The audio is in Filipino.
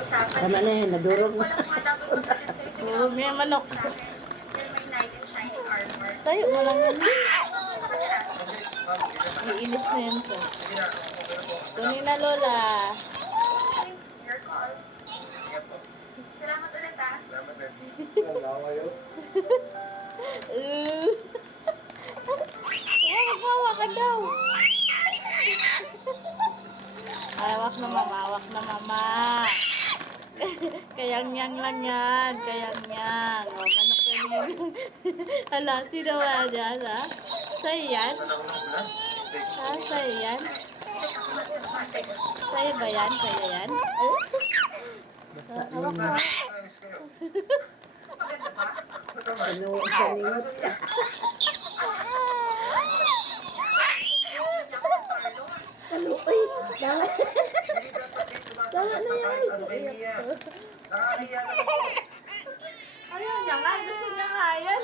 pag-uusapan. Tama na yan, nadurog Alam ko na. lang mga dapat magpalit sa'yo sa Durog na yung manok. sa akin. You're my knight in shining armor. Tayo mo lang yun. Tara. Iinis na yan siya. Kunin na, Lola. Your call. Salamat ulit ha. Hawak ka daw. Hawak na mama, hawak na mama. Kayang-yang lang yan, kayang-yang. O, manok yan. Hala, sino ba dyan, ha? Sa'yo yan? Ha, sa'yo yan? Sa'yo ba yan? Sa'yo yan? Basa Hawak yun. mo. Kaningot siya. Ano? Uy! Tama. Tama na yan. Ayun niya nga, gusto niya nga yan.